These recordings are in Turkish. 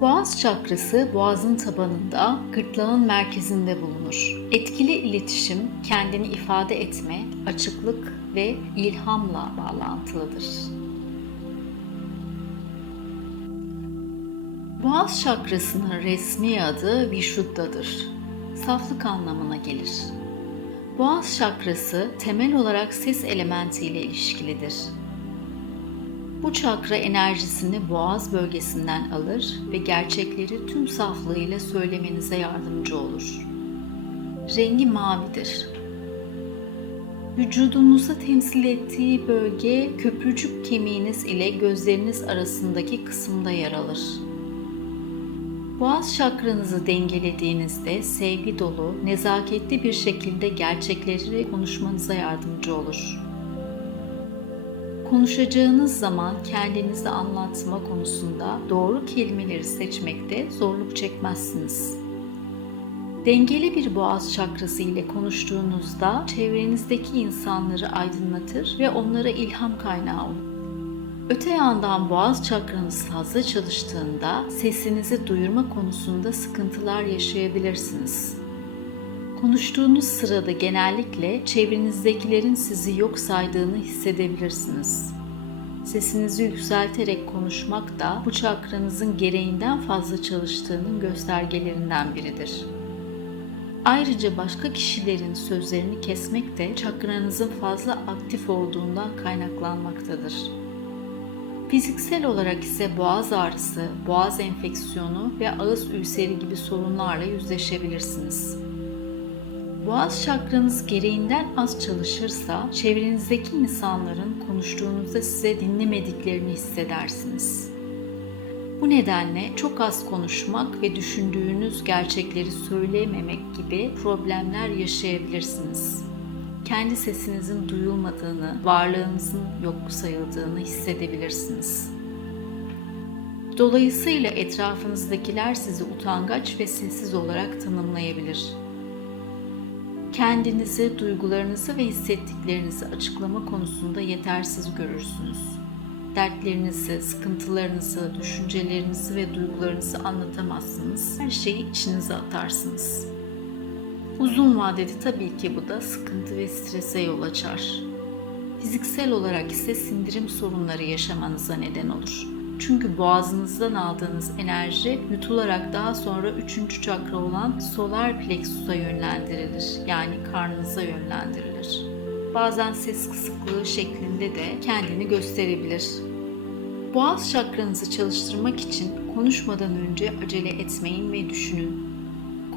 Boğaz çakrası boğazın tabanında, gırtlağın merkezinde bulunur. Etkili iletişim, kendini ifade etme, açıklık ve ilhamla bağlantılıdır. Boğaz çakrasının resmi adı Vishuddha'dır. Saflık anlamına gelir. Boğaz çakrası temel olarak ses elementiyle ilişkilidir. Bu çakra enerjisini boğaz bölgesinden alır ve gerçekleri tüm saflığıyla söylemenize yardımcı olur. Rengi mavidir. Vücudunuzda temsil ettiği bölge köprücük kemiğiniz ile gözleriniz arasındaki kısımda yer alır. Boğaz çakranızı dengelediğinizde sevgi dolu, nezaketli bir şekilde gerçekleri konuşmanıza yardımcı olur. Konuşacağınız zaman kendinizi anlatma konusunda doğru kelimeleri seçmekte zorluk çekmezsiniz. Dengeli bir boğaz çakrası ile konuştuğunuzda çevrenizdeki insanları aydınlatır ve onlara ilham kaynağı olur. Öte yandan boğaz çakranız fazla çalıştığında sesinizi duyurma konusunda sıkıntılar yaşayabilirsiniz. Konuştuğunuz sırada genellikle çevrenizdekilerin sizi yok saydığını hissedebilirsiniz. Sesinizi yükselterek konuşmak da bu çakranızın gereğinden fazla çalıştığının göstergelerinden biridir. Ayrıca başka kişilerin sözlerini kesmek de çakranızın fazla aktif olduğundan kaynaklanmaktadır. Fiziksel olarak ise boğaz ağrısı, boğaz enfeksiyonu ve ağız ülseri gibi sorunlarla yüzleşebilirsiniz. Boğaz çakranız gereğinden az çalışırsa çevrenizdeki insanların konuştuğunuzda size dinlemediklerini hissedersiniz. Bu nedenle çok az konuşmak ve düşündüğünüz gerçekleri söyleyememek gibi problemler yaşayabilirsiniz. Kendi sesinizin duyulmadığını, varlığınızın yok sayıldığını hissedebilirsiniz. Dolayısıyla etrafınızdakiler sizi utangaç ve sessiz olarak tanımlayabilir. Kendinizi, duygularınızı ve hissettiklerinizi açıklama konusunda yetersiz görürsünüz. Dertlerinizi, sıkıntılarınızı, düşüncelerinizi ve duygularınızı anlatamazsınız. Her şeyi içinize atarsınız. Uzun vadede tabii ki bu da sıkıntı ve strese yol açar. Fiziksel olarak ise sindirim sorunları yaşamanıza neden olur. Çünkü boğazınızdan aldığınız enerji yutularak daha sonra üçüncü çakra olan solar plexus'a yönlendirilir. Yani karnınıza yönlendirilir. Bazen ses kısıklığı şeklinde de kendini gösterebilir. Boğaz çakranızı çalıştırmak için konuşmadan önce acele etmeyin ve düşünün.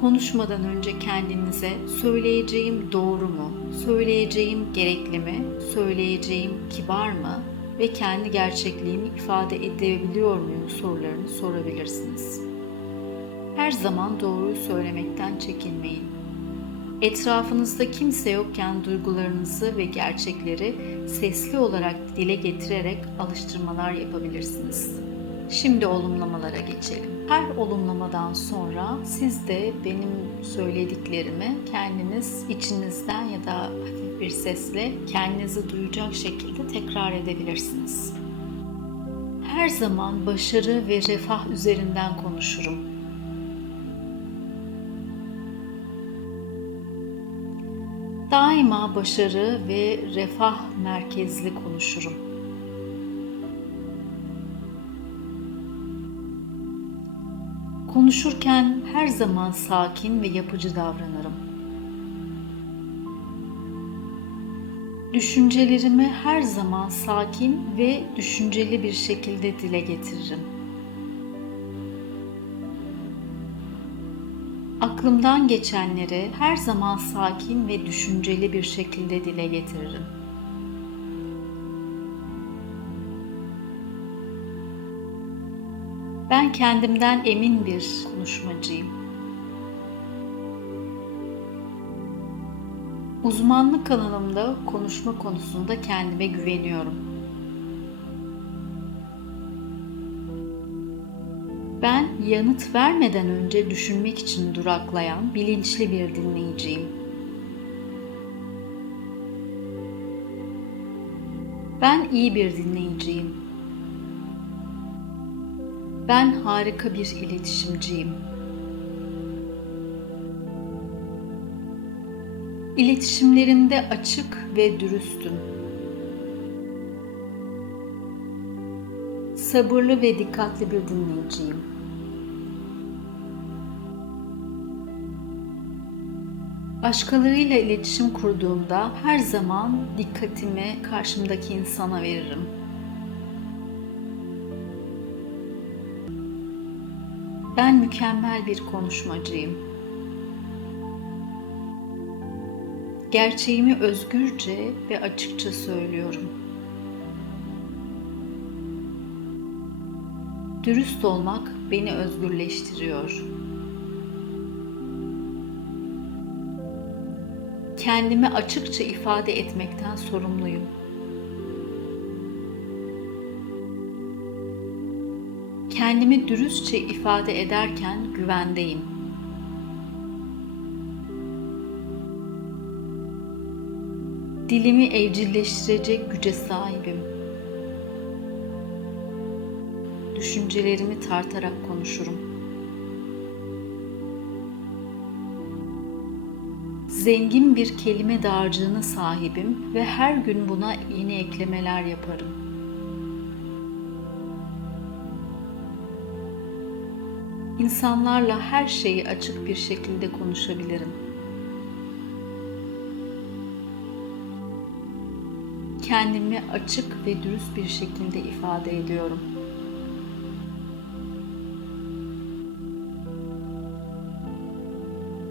Konuşmadan önce kendinize söyleyeceğim doğru mu? Söyleyeceğim gerekli mi? Söyleyeceğim kibar mı? Ve kendi gerçekliğimi ifade edebiliyor muyum sorularını sorabilirsiniz. Her zaman doğruyu söylemekten çekinmeyin. Etrafınızda kimse yokken duygularınızı ve gerçekleri sesli olarak dile getirerek alıştırmalar yapabilirsiniz. Şimdi olumlamalara geçelim. Her olumlamadan sonra siz de benim söylediklerimi kendiniz içinizden ya da sesle kendinizi duyacak şekilde tekrar edebilirsiniz. Her zaman başarı ve refah üzerinden konuşurum. Daima başarı ve refah merkezli konuşurum. Konuşurken her zaman sakin ve yapıcı davranırım. Düşüncelerimi her zaman sakin ve düşünceli bir şekilde dile getiririm. Aklımdan geçenleri her zaman sakin ve düşünceli bir şekilde dile getiririm. Ben kendimden emin bir konuşmacıyım. Uzmanlık alanımda konuşma konusunda kendime güveniyorum. Ben yanıt vermeden önce düşünmek için duraklayan bilinçli bir dinleyiciyim. Ben iyi bir dinleyiciyim. Ben harika bir iletişimciyim. İletişimlerimde açık ve dürüstüm. Sabırlı ve dikkatli bir dinleyiciyim. Başkalarıyla iletişim kurduğumda her zaman dikkatimi karşımdaki insana veririm. Ben mükemmel bir konuşmacıyım. Gerçeğimi özgürce ve açıkça söylüyorum. Dürüst olmak beni özgürleştiriyor. Kendimi açıkça ifade etmekten sorumluyum. Kendimi dürüstçe ifade ederken güvendeyim. Dilimi evcilleştirecek güce sahibim. Düşüncelerimi tartarak konuşurum. Zengin bir kelime dağarcığına sahibim ve her gün buna yeni eklemeler yaparım. İnsanlarla her şeyi açık bir şekilde konuşabilirim. Kendimi açık ve dürüst bir şekilde ifade ediyorum.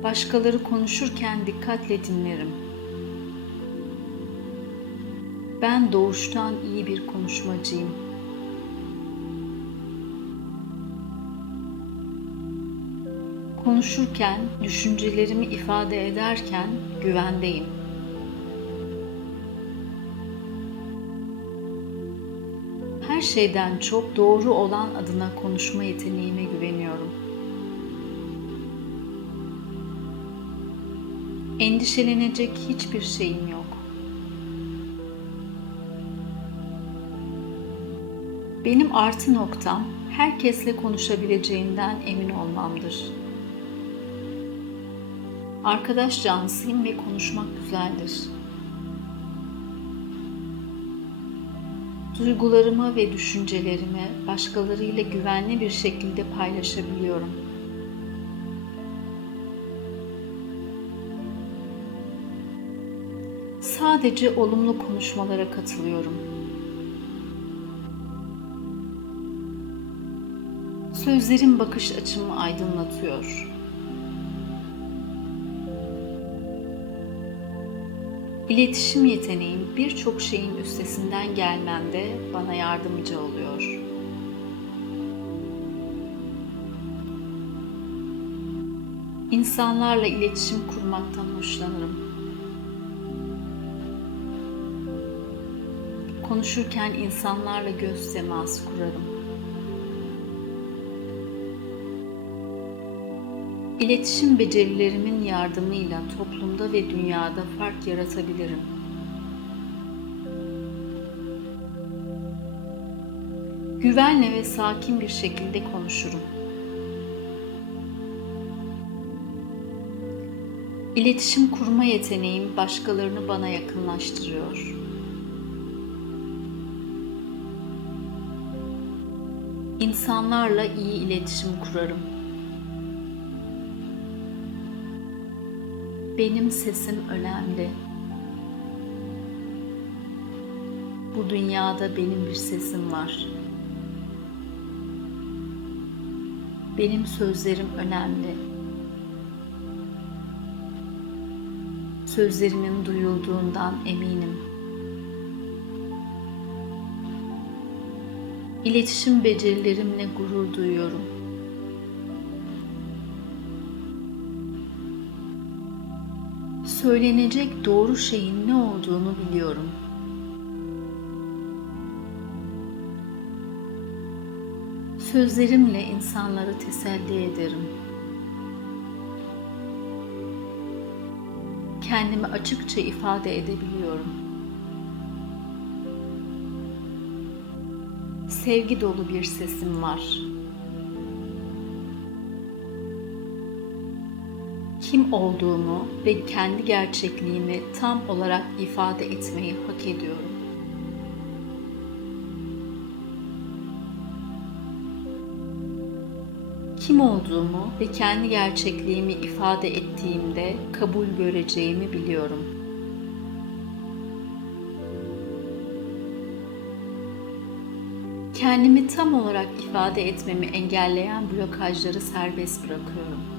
Başkaları konuşurken dikkatle dinlerim. Ben doğuştan iyi bir konuşmacıyım. Konuşurken, düşüncelerimi ifade ederken güvendeyim. Şeyden çok doğru olan adına konuşma yeteneğime güveniyorum. Endişelenecek hiçbir şeyim yok. Benim artı noktam herkesle konuşabileceğinden emin olmamdır. Arkadaş cansıyım ve konuşmak güzeldir. Duygularımı ve düşüncelerimi başkalarıyla güvenli bir şekilde paylaşabiliyorum. Sadece olumlu konuşmalara katılıyorum. Sözlerin bakış açımı aydınlatıyor. İletişim yeteneğim birçok şeyin üstesinden gelmemde bana yardımcı oluyor. İnsanlarla iletişim kurmaktan hoşlanırım. Konuşurken insanlarla göz teması kurarım. İletişim becerilerimin yardımıyla toplumda ve dünyada fark yaratabilirim. Güvenle ve sakin bir şekilde konuşurum. İletişim kurma yeteneğim başkalarını bana yakınlaştırıyor. İnsanlarla iyi iletişim kurarım. Benim sesim önemli. Bu dünyada benim bir sesim var. Benim sözlerim önemli. Sözlerimin duyulduğundan eminim. İletişim becerilerimle gurur duyuyorum. Söylenecek doğru şeyin ne olduğunu biliyorum. Sözlerimle insanları teselli ederim. Kendimi açıkça ifade edebiliyorum. Sevgi dolu bir sesim var. Kim olduğumu ve kendi gerçekliğimi tam olarak ifade etmeyi hak ediyorum. Kim olduğumu ve kendi gerçekliğimi ifade ettiğimde kabul göreceğimi biliyorum. Kendimi tam olarak ifade etmemi engelleyen blokajları serbest bırakıyorum.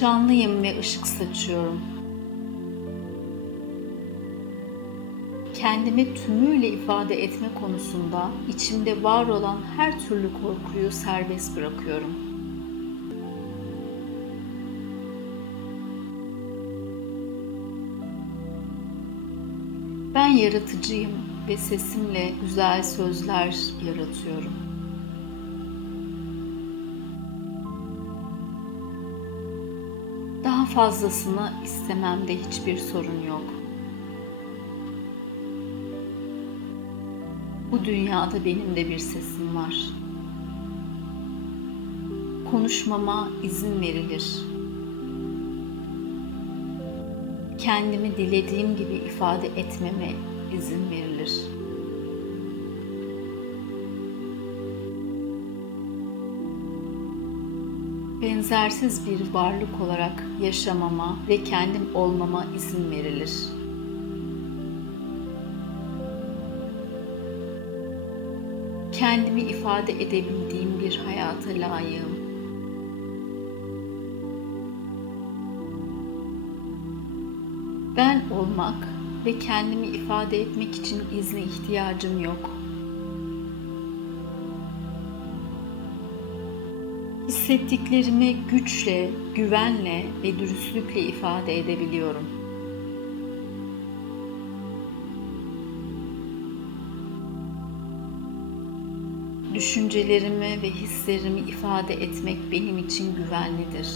Canlıyım ve ışık saçıyorum. Kendimi tümüyle ifade etme konusunda içimde var olan her türlü korkuyu serbest bırakıyorum. Ben yaratıcıyım ve sesimle güzel sözler yaratıyorum. Fazlasını istememde hiçbir sorun yok. Bu dünyada benim de bir sesim var. Konuşmama izin verilir. Kendimi dilediğim gibi ifade etmeme izin verilir. Benzersiz bir varlık olarak yaşamama ve kendim olmama izin verilir. kendimi ifade edebildiğim bir hayata layığım. Ben olmak ve kendimi ifade etmek için izne ihtiyacım yok. Hissettiklerimi güçle, güvenle ve dürüstlükle ifade edebiliyorum. Düşüncelerimi ve hislerimi ifade etmek benim için güvenlidir.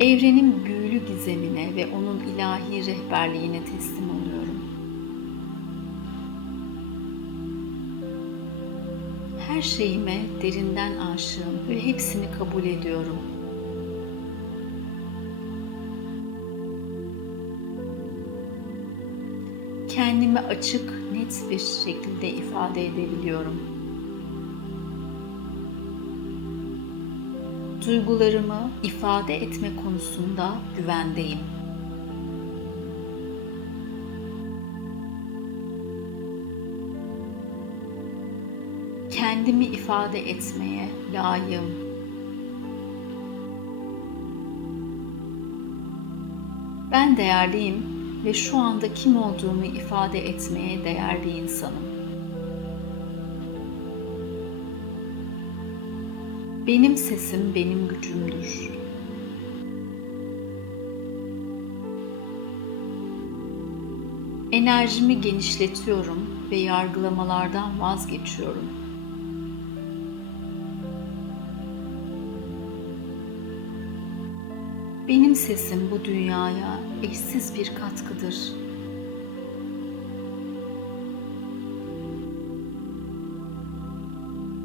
Evrenin büyülü gizemine ve onun ilahi rehberliğine teslim oluyorum. Her şeyime derinden aşığım ve hepsini kabul ediyorum. kendimi açık, net bir şekilde ifade edebiliyorum. Duygularımı ifade etme konusunda güvendeyim. Kendimi ifade etmeye layığım. Ben değerliyim ve şu anda kim olduğumu ifade etmeye değer bir insanım. Benim sesim benim gücümdür. Enerjimi genişletiyorum ve yargılamalardan vazgeçiyorum. Benim sesim bu dünyaya eşsiz bir katkıdır.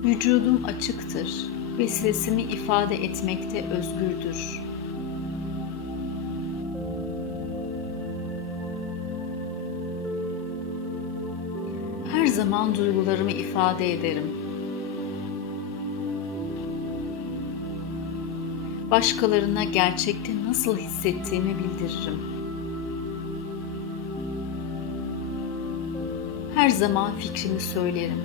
Vücudum açıktır ve sesimi ifade etmekte özgürdür. Her zaman duygularımı ifade ederim. Başkalarına gerçekte nasıl hissettiğimi bildiririm. Her zaman fikrimi söylerim.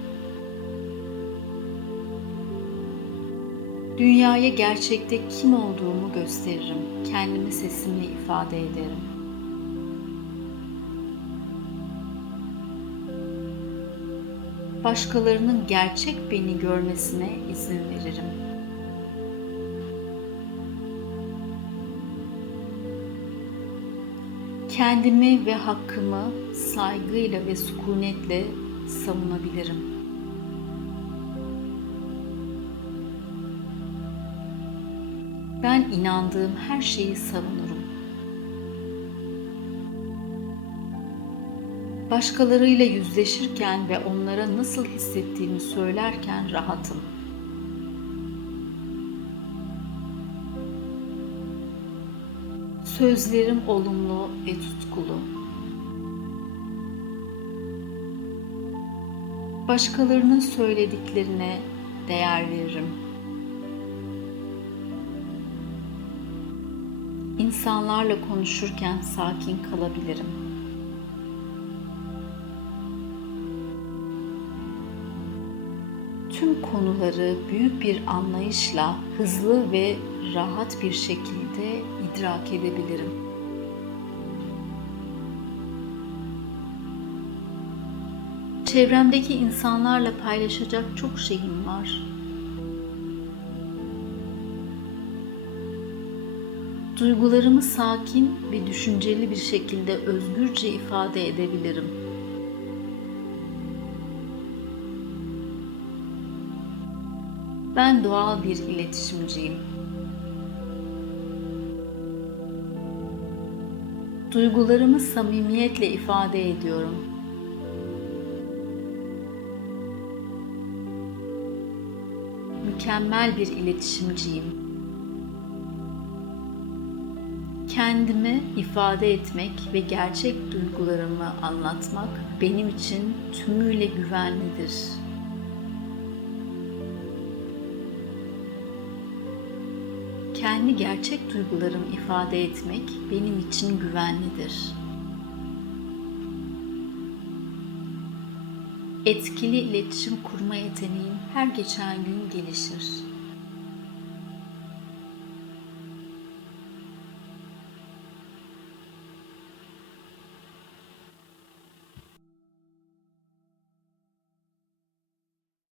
Dünyaya gerçekte kim olduğumu gösteririm. Kendimi sesimle ifade ederim. Başkalarının gerçek beni görmesine izin veririm. Kendimi ve hakkımı saygıyla ve sükunetle savunabilirim. Ben inandığım her şeyi savunurum. Başkalarıyla yüzleşirken ve onlara nasıl hissettiğimi söylerken rahatım. Sözlerim olumlu ve tutkulu. Başkalarının söylediklerine değer veririm. İnsanlarla konuşurken sakin kalabilirim. Tüm konuları büyük bir anlayışla hızlı ve rahat bir şekilde idrak edebilirim. Çevremdeki insanlarla paylaşacak çok şeyim var. Duygularımı sakin ve düşünceli bir şekilde özgürce ifade edebilirim. Ben doğal bir iletişimciyim. Duygularımı samimiyetle ifade ediyorum. Mükemmel bir iletişimciyim. Kendimi ifade etmek ve gerçek duygularımı anlatmak benim için tümüyle güvenlidir. Kendi gerçek duygularımı ifade etmek benim için güvenlidir. Etkili iletişim kurma yeteneğim her geçen gün gelişir.